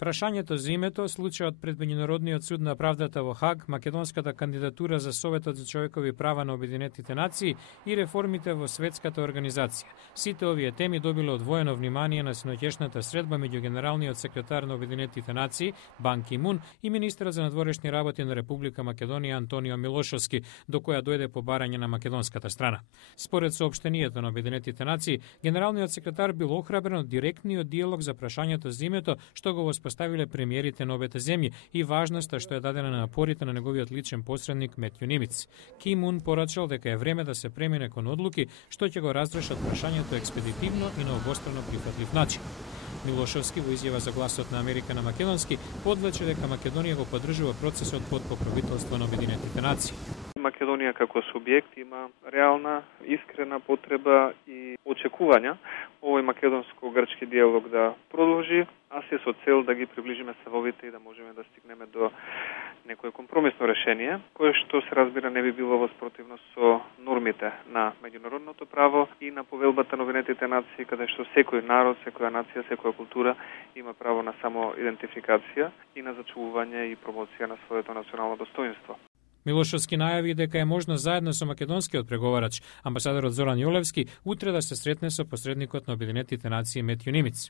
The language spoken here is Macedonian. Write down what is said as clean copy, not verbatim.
Прашањето за името, случајот пред Меѓународниот суд на правдата во Хаг, македонската кандидатура за Советот за човекови права на Обединетите нации и реформите во светската организација. Сите овие теми добиле одвоено внимание на синоќешната средба меѓу генералниот секретар на Обединетите нации Бан Ки Мун и министерот за надворешни работи на Република Македонија Антонио Милошовски, до која дојде по барање на македонската страна. Според соопштението на Обединетите нации, генералниот секретар бил охрабрен од директниот диалог за прашањето за името што го воспоставиле премиерите на обете земји и важноста што е дадена на напорите на неговиот личен посредник Метју Нимиц. Ки Мун порачал дека е време да се премине кон одлуки што ќе го разрешат прашањето експедитивно и на обострано прифатлив начин. Милошовски во изјава за Гласот на Америка на македонски подлече дека Македонија го поддржува процесот под покровителство на Обединетите нации. Македонија како субјект има реална, искрена потреба и очекувања овој македонско-грчки диалог да продолжи, а се со цел да ги приближиме ставовите и да можеме да стигнеме до некое компромисно решение, кое што се разбира не би било во спротивност со нормите на меѓународното право и на повелбата на Обединетите нации, каде што секој народ, секоја нација, секоја култура има право на само идентификација и на зачувување и промоција на своето национално достоинство. Милошовски најави дека е можно заедно со македонскиот преговарач, амбасадорот Зоран Јолевски, утре да се сретне со посредникот на Обединетите нации Метју Нимиц.